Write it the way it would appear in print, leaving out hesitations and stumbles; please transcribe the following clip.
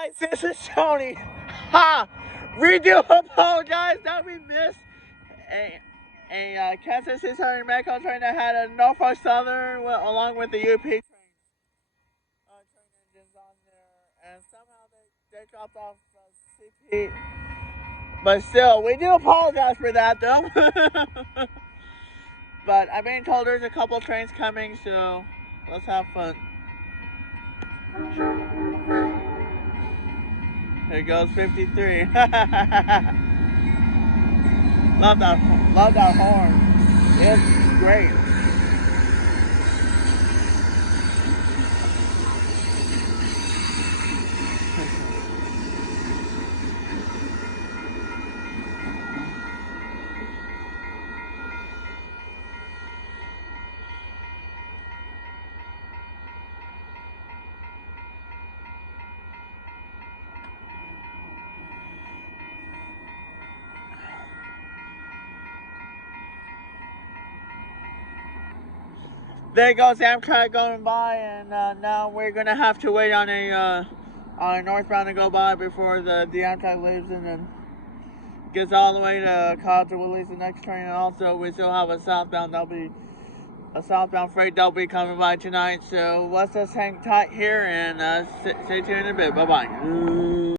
guys, this is Tony. Ha! We do apologize that we missed a Kansas 600 Metro train that had a Norfolk Southern along with the UP train engines on there, and somehow they dropped off CP. But still, we do apologize for that though. But I'm being told there's a couple trains coming, so let's have fun. Here goes 53. Love that horn. It's great. There goes Amtrak going by, and now we're gonna have to wait on a northbound to go by before the Amtrak leaves, and then gets all the way to College to release the next train. And also, we still have a southbound freight that'll be coming by tonight. So let's just hang tight here and stay tuned in a bit. Bye bye.